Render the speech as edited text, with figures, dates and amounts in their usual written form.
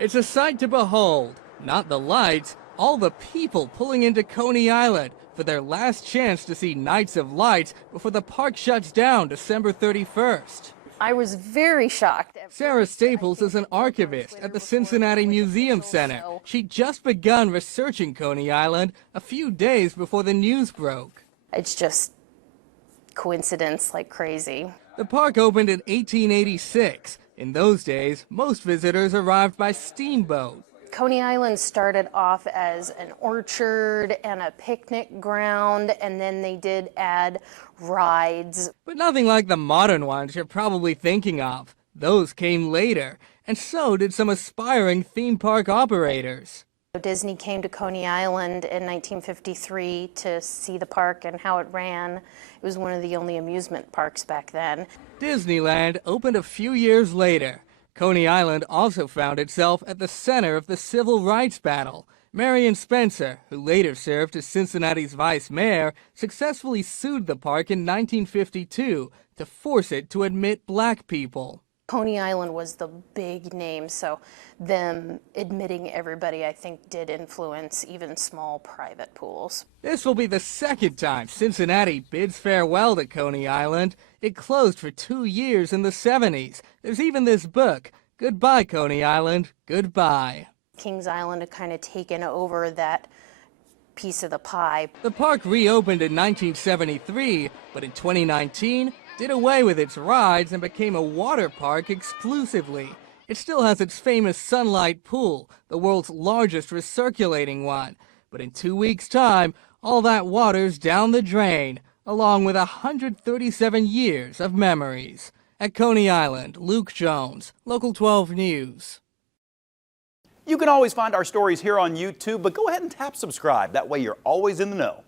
It's a sight to behold. Not the lights, all the people pulling into Coney Island for their last chance to see Nights of Lights before the park shuts down December 31st. I was very shocked. Sarah Staples is an archivist at the Cincinnati Museum Center. She'd just begun researching Coney Island a few days before the news broke. It's just coincidence like crazy. The park opened in 1886. In those days, most visitors arrived by steamboat. Coney Island started off as an orchard and a picnic ground, and then they did add rides. But nothing like the modern ones you're probably thinking of. Those came later, and so did some aspiring theme park operators. Disney came to Coney Island in 1953 to see the park and how it ran. It was one of the only amusement parks back then. Disneyland opened a few years later. Coney Island also found itself at the center of the civil rights battle. Marion Spencer, who later served as Cincinnati's vice mayor, successfully sued the park in 1952 to force it to admit black people. Coney Island was the big name, so them admitting everybody, I think, did influence even small private pools. This will be the second time Cincinnati bids farewell to Coney Island. It closed for 2 years in the 70s. There's even this book, Goodbye, Coney Island, Goodbye. Kings Island had kind of taken over that piece of the pie. The park reopened in 1973, but in 2019, did away with its rides and became a water park exclusively. It still has its famous Sunlight Pool, the world's largest recirculating one. But in 2 weeks' time, all that water's down the drain, along with 137 years of memories. At Coney Island, Luke Jones, Local 12 News. You can always find our stories here on YouTube, but go ahead and tap subscribe. That way you're always in the know.